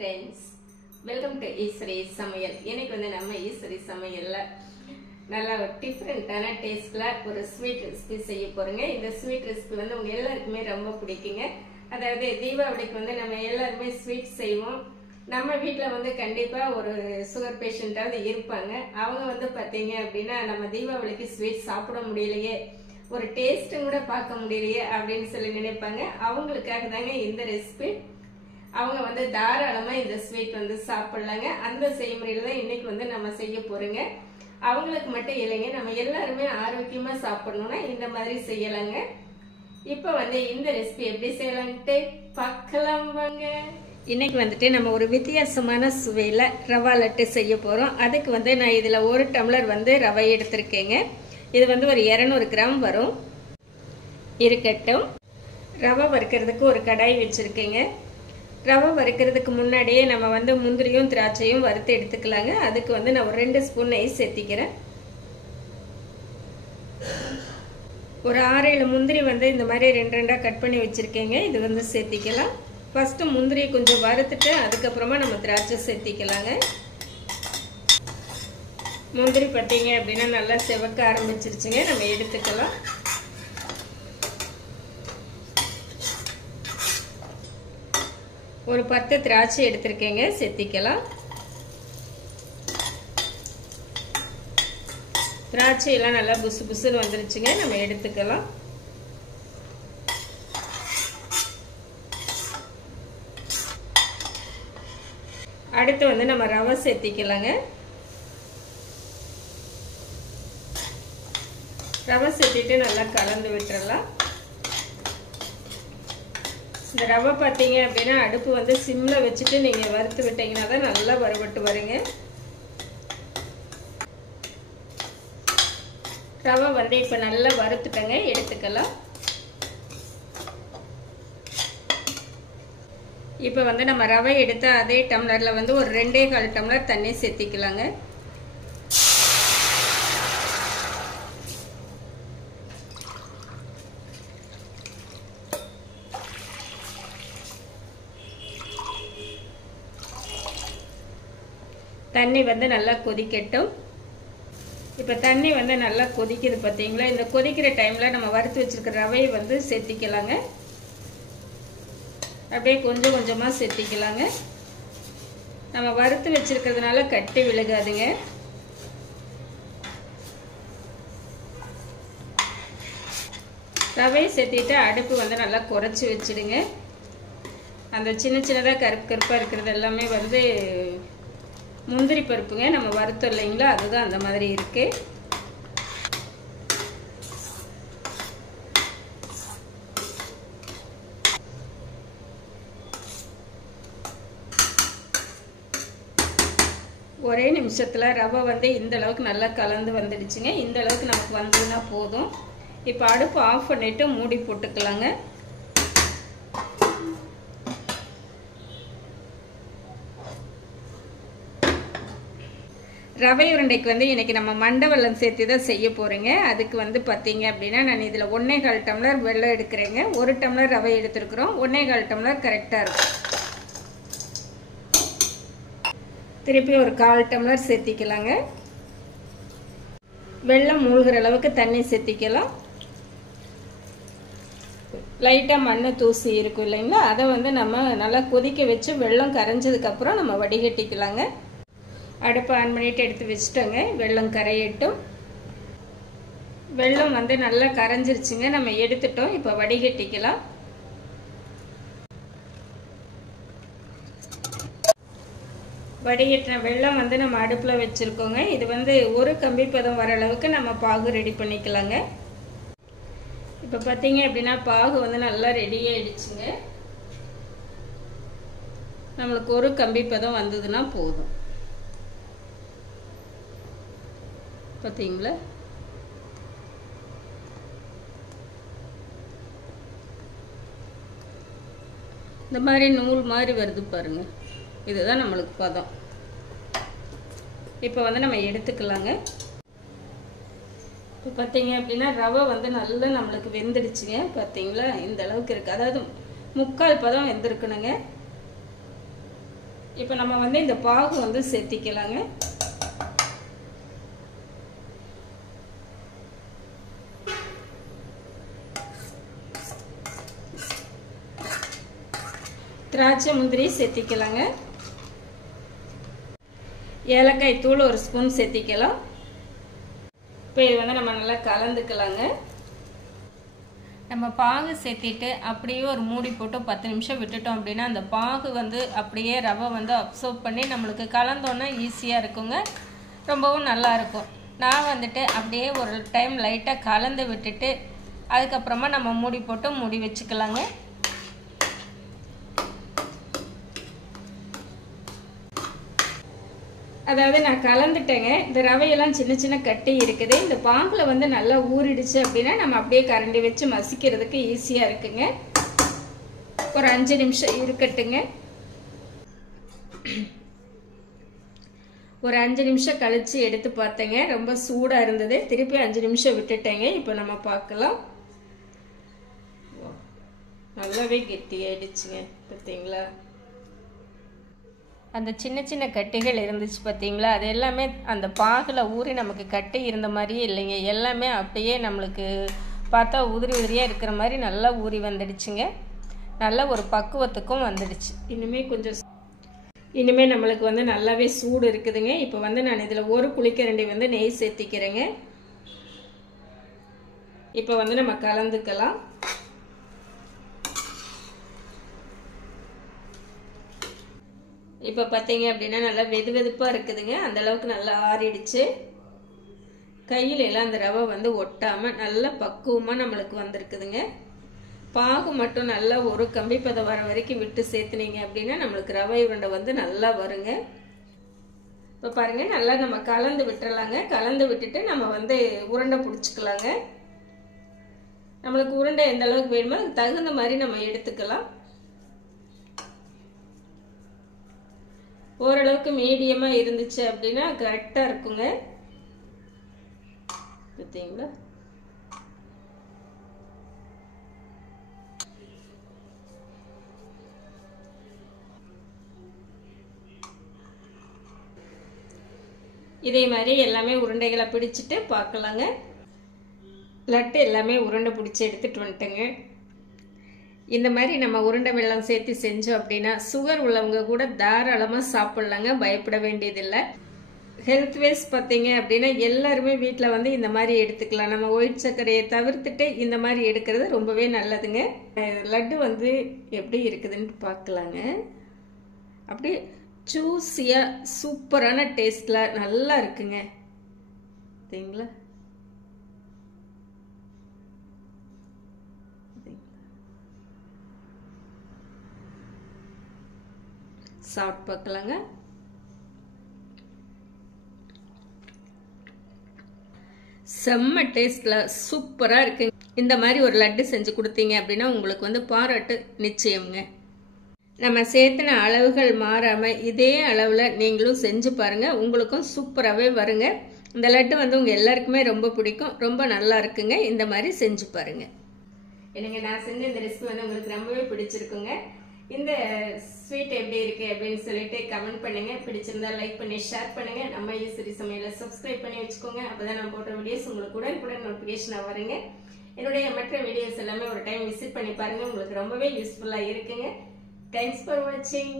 friends, welcome to Eswari சமையல். இன்னைக்கு வந்து நம்ம ஈஸ்வரி சமையல்ல நல்ல ஒரு டிஃபரண்டான டேஸ்ட்ல ஒரு ஸ்வீட் ரெசிபி செய்ய போறோங்க. இந்த ஸ்வீட் ரெசிபி வந்து உங்க எல்லாருக்குமே ரொம்ப பிடிக்குங்க. அதாவது தீபாவளிக்கு வந்து நம்ம எல்லாருமே ஸ்வீட் செய்வோம். நம்ம வீட்ல வந்து கண்டிப்பா ஒரு சுகர் பேஷண்டாவது இருப்பாங்க. அவங்க வந்து பாத்தீங்க அப்படின்னா நம்ம தீபாவளிக்கு ஸ்வீட் சாப்பிட முடியலையே, ஒரு டேஸ்ட்டும் கூட பார்க்க முடியலையே அப்படின்னு சொல்லி நினைப்பாங்க. அவங்களுக்காக தாங்க இந்த ரெசிபி. அவங்க வந்து தாராளமா இந்த ஸ்வீட் வந்து சாப்பிடலாங்க. அந்த செய்முறையில தான் இன்னைக்கு வந்து நம்ம செய்ய போறோங்க. அவங்களுக்கு மட்டும் இல்லைங்க, நம்ம எல்லாருமே ஆரோக்கியமா சாப்பிடணும்னா இந்த மாதிரி செய்யலாங்க. இப்ப வந்து இந்த ரெசிபி எப்படி செய்யலான்ட்டு பார்க்கலாம் வாங்க. இன்னைக்கு வந்துட்டு நம்ம ஒரு வித்தியாசமான சுவையில ரவா லட்டு செய்ய போறோம். அதுக்கு வந்து நான் இதுல 1 டம்ளர் வந்து ரவை எடுத்திருக்கேங்க. இது வந்து ஒரு 200 கிராம் வரும். இருக்கட்டும். ரவை வறுக்கிறதுக்கு ஒரு கடாய் வச்சிருக்கேங்க. ரவை வறுக்கிறதுக்கு முன்னாடியே நம்ம வந்து முந்திரியும் திராட்சையும் வறுத்து எடுத்துக்கலாங்க. அதுக்கு வந்து நான் ஒரு 2 ஸ்பூன் நெய் சேர்த்திக்கிறேன். ஒரு 6-7 முந்திரி வந்து இந்த மாதிரி 2-2 கட் பண்ணி வச்சிருக்கேங்க. இது வந்து சேர்த்திக்கலாம். ஃபர்ஸ்ட் முந்திரியை கொஞ்சம் வறுத்துட்டு அதுக்கப்புறமா நம்ம திராட்சை சேர்த்திக்கலாங்க. முந்திரி பார்த்தீங்க அப்படின்னா நல்லா செவக்க ஆரம்பிச்சிருச்சுங்க. நம்ம எடுத்துக்கலாம். ஒரு 10 திராட்சை எடுத்திருக்கேங்க, சேர்த்திக்கலாம். திராட்சை எல்லாம் நல்லா புசு புசுன்னு வந்துருச்சுங்க. நம்ம எடுத்துக்கலாம். அடுத்து வந்து நம்ம ரவை சேர்த்திக்கலாங்க. ரவை சேர்த்திட்டு நல்லா கலந்து விட்டுறலாம். இந்த ரவை பார்த்தீங்க அப்படின்னா அடுப்பு வந்து சிம்ல வச்சுட்டு நீங்க வறுத்து விட்டீங்கன்னா தான் நல்லா வறுபட்டு வருங்க. ரவை வந்து இப்ப நல்லா வறுத்துட்டங்க, எடுத்துக்கலாம். இப்ப வந்து நம்ம ரவை எடுத்த அதே டம்ளர்ல வந்து ஒரு 2.25 டம்ளர் தண்ணி சேர்த்திக்கலாங்க. தண்ணி வந்து நல்லா கொதிக்கட்டும். இப்போ தண்ணி வந்து நல்லா கொதிக்குது பார்த்தீங்களா? இந்த கொதிக்கிற டைமில் நம்ம வறுத்து வச்சிருக்கிற ரவையை வந்து சேர்த்திக்கலாங்க. அப்படியே கொஞ்சம் கொஞ்சமாக சேர்த்திக்கலாங்க. நம்ம வறுத்து வச்சிருக்கிறதுனால கட்டி விழுகாதுங்க. ரவையை சேர்த்திட்டு அடுப்பு வந்து நல்லா குறைச்சி வச்சிடுங்க. அந்த சின்ன சின்னதாக கருப்பு கருப்பாக இருக்கிறது எல்லாமே வந்து முந்திரி பருப்புங்க. நம்ம வறுத்தோம் இல்லைங்களா, அதுதான் அந்த மாதிரி இருக்கு. ஒரே நிமிஷத்துல ரவை வந்து இந்த அளவுக்கு நல்லா கலந்து வந்துடுச்சுங்க. இந்த அளவுக்கு நமக்கு வந்ததுன்னா போதும். இப்போ அடுப்பு ஆஃப் பண்ணிட்டு மூடி போட்டுக்கலாங்க. ரவை உருண்டைக்கு வந்து இன்னைக்கு நம்ம மண்டை வெல்லம் சேர்த்து தான் செய்ய போறோங்க. அதுக்கு வந்து பார்த்தீங்க அப்படின்னா நான் இதில் 1.25 டம்ளர் வெல்லம் எடுக்கிறேங்க. 1 டம்ளர் ரவை எடுத்துருக்குறோம். 1.25 டம்ளர் கரெக்டாக இருக்கும். திருப்பி ஒரு 1/4 டம்ளர் சேர்த்திக்கலாங்க. வெல்லம் மூழ்கிற அளவுக்கு தண்ணி சேர்த்திக்கலாம். லைட்டாக மண் தூசி இருக்கும் இல்லைங்களா, அதை வந்து நம்ம நல்லா கொதிக்க வச்சு வெல்லம் கரைஞ்சதுக்கப்புறம் நம்ம வடிகட்டிக்கலாங்க. அடுப்பு ஆன் பண்ணிட்டு எடுத்து வச்சுட்டோங்க. வெல்லம் கரையட்டும். வெல்லம் வந்து நல்லா கரைஞ்சிருச்சுங்க. நம்ம எடுத்துட்டோம். இப்போ வடிகட்டிக்கலாம். வடிகட்டின வெல்லம் வந்து நம்ம அடுப்பில் வச்சுருக்கோங்க. இது வந்து ஒரு கம்பி பதம் வர அளவுக்கு நம்ம பாகு ரெடி பண்ணிக்கலாங்க. இப்போ பார்த்தீங்க அப்படின்னா பாகு வந்து நல்லா ரெடி ஆயிடுச்சுங்க. நம்மளுக்கு ஒரு கம்பி பதம் வந்ததுன்னா போதும். பார்த்தீங்களா? இந்த மாதிரி நூல் மாதிரி வருது பாருங்க. இதுதான் நம்மளுக்கு பதம். இப்போ வந்து நம்ம எடுத்துக்கலாங்க. இப்போ பார்த்தீங்க அப்படின்னா ரவை வந்து நல்லா நம்மளுக்கு வெந்துடுச்சுங்க. பார்த்தீங்களா? இந்த அளவுக்கு இருக்கு. அதாவது 3/4 பதம் வெந்திருக்கணுங்க. இப்போ நம்ம வந்து இந்த பாகு வந்து சேர்த்திக்கலாங்க. திராட்சை முந்திரி சேர்த்திக்கலாங்க. ஏலக்காய் தூள் 1 ஸ்பூன் சேர்த்திக்கலாம். இப்போ இது வந்து நம்ம நல்லா கலந்துக்கலாங்க. நம்ம பாகு சேர்த்திட்டு அப்படியே ஒரு மூடி போட்டு 10 நிமிஷம் விட்டுட்டோம் அப்படின்னா அந்த பாகு வந்து அப்படியே ரவை வந்து அப்சர்வ் பண்ணி நம்மளுக்கு கலந்தோன்னா ஈஸியாக இருக்குங்க, ரொம்பவும் நல்லா இருக்கும். நான் வந்துட்டு அப்படியே ஒரு டைம் லைட்டாக கலந்து விட்டுட்டு அதுக்கப்புறமா நம்ம மூடி போட்டு மூடி வச்சுக்கலாங்க. அதாவது நான் கலந்துட்டேங்க. இந்த ரவையெல்லாம் சின்ன சின்ன கட்டி இருக்குது. இந்த பாகில் வந்து நல்லா ஊறிடுச்சு அப்படின்னா நம்ம அப்படியே கரண்டி வச்சு மசிக்கிறதுக்கு ஈஸியாக இருக்குங்க. ஒரு 5 நிமிஷம் இருக்கட்டுங்க. ஒரு 5 நிமிஷம் கழிச்சு எடுத்து பார்த்தேங்க. ரொம்ப சூடாக இருந்தது. திருப்பி 5 நிமிஷம் விட்டுட்டேங்க. இப்போ நம்ம பார்க்கலாம். நல்லாவே கெட்டியாயிடுச்சுங்க. பார்த்தீங்களா? அந்த சின்ன சின்ன கட்டிகள் இருந்துச்சு பார்த்தீங்களா, அது எல்லாமே அந்த பாகில் ஊறி நமக்கு கட்டி இருந்த மாதிரியே இல்லைங்க. எல்லாமே அப்படியே நம்மளுக்கு பார்த்தா உதிரி உதிரியாக இருக்கிற மாதிரி நல்லா ஊறி வந்துடுச்சுங்க. நல்ல ஒரு பக்குவத்துக்கும் வந்துடுச்சு. இனிமேல் நம்மளுக்கு வந்து நல்லாவே சூடு இருக்குதுங்க. இப்போ வந்து நான் இதில் 1 குழிக்கரண்டி வந்து நெய் சேர்த்திக்கிறேங்க. இப்போ வந்து நம்ம கலந்துக்கலாம். இப்போ பார்த்தீங்க அப்படின்னா நல்லா வெது வெதுப்பாக இருக்குதுங்க. அந்த அளவுக்கு நல்லா ஆறிடுச்சு. கையில் எல்லாம் அந்த ரவை வந்து ஒட்டாமல் நல்ல பக்குவமாக நம்மளுக்கு வந்திருக்குதுங்க. பாகு மட்டும் நல்லா ஒரு கம்பி பதம் வர வரைக்கும் விட்டு சேர்த்துனீங்க அப்படின்னா நம்மளுக்கு ரவை உருண்டை வந்து நல்லா வருங்க. இப்போ பாருங்க, நல்லா நம்ம கலந்து விட்டுறலாங்க. கலந்து விட்டுட்டு நம்ம வந்து உருண்டை பிடிச்சிக்கலாங்க. நம்மளுக்கு உருண்டை எந்த அளவுக்கு வேணுமோ அதுக்கு தகுந்த மாதிரி நம்ம எடுத்துக்கலாம். ஓரளவுக்கு மீடியமாக இருந்துச்சு அப்படின்னா கரெக்டாக இருக்குங்க. பார்த்தீங்களா? இதே மாதிரி எல்லாமே உருண்டைகளை பிடிச்சிட்டு பார்க்கலாங்க. லட்டு எல்லாமே உருண்டை பிடிச்சி எடுத்துட்டு வந்துட்டேங்க. இந்த மாதிரி நம்ம உருண்டை வெல்லம் சேர்த்து செஞ்சோம் அப்படின்னா சுகர் உள்ளவங்க கூட தாராளமாக சாப்பிட்லாங்க, பயப்பட வேண்டியதில்லை. ஹெல்த் வைஸ் பார்த்தீங்க அப்படின்னா எல்லாருமே வீட்டில் வந்து இந்த மாதிரி எடுத்துக்கலாம். நம்ம ஒயிட் சர்க்கரையை தவிர்த்துட்டு இந்த மாதிரி எடுக்கிறது ரொம்பவே நல்லதுங்க. லட்டு வந்து எப்படி இருக்குதுன்னு பார்க்கலாங்க. அப்படியே ஜூஸியாக சூப்பரான டேஸ்டில் நல்லா இருக்குங்க. சரிங்களா? சாப்பிட்டு பார்க்கலாங்க. செம்ம டேஸ்ட்ல சூப்பரா இருக்குங்க. இந்த மாதிரி ஒரு லட்டு செஞ்சு கொடுத்தீங்க அப்படின்னா உங்களுக்கு வந்து பாராட்டு நிச்சயம்ங்க. நம்ம சேர்த்துன அளவுகள் மாறாம இதே அளவுல நீங்களும் செஞ்சு பாருங்க, உங்களுக்கும் சூப்பராகவே வருங்க. இந்த லட்டு வந்து உங்க எல்லாருக்குமே ரொம்ப பிடிக்கும், ரொம்ப நல்லா இருக்குங்க. இந்த மாதிரி செஞ்சு பாருங்க. எனக்கு நான் செஞ்ச இந்த ரெசிபி வந்து உங்களுக்கு ரொம்பவே பிடிச்சிருக்குங்க. இந்த ஸ்வீட் எப்படி இருக்கு அப்படின்னு சொல்லிட்டு கமெண்ட் பண்ணுங்க. பிடிச்சிருந்தா லைக் பண்ணி ஷேர் பண்ணுங்க. நம்ம ஈஸ்வரி சமையலை சப்ஸ்கிரைப் பண்ணி வச்சுக்கோங்க. அப்பதான் நான் போட்ட வீடியோஸ் உங்களுக்கு உடனுக்குடன் நோட்டிபிகேஷன் வருங்க. என்னுடைய மற்ற வீடியோஸ் எல்லாமே ஒரு டைம் விசிட் பண்ணி பாருங்க, உங்களுக்கு ரொம்பவே யூஸ்ஃபுல்லா இருக்குங்க. தேங்க்ஸ் ஃபார் வாட்சிங்.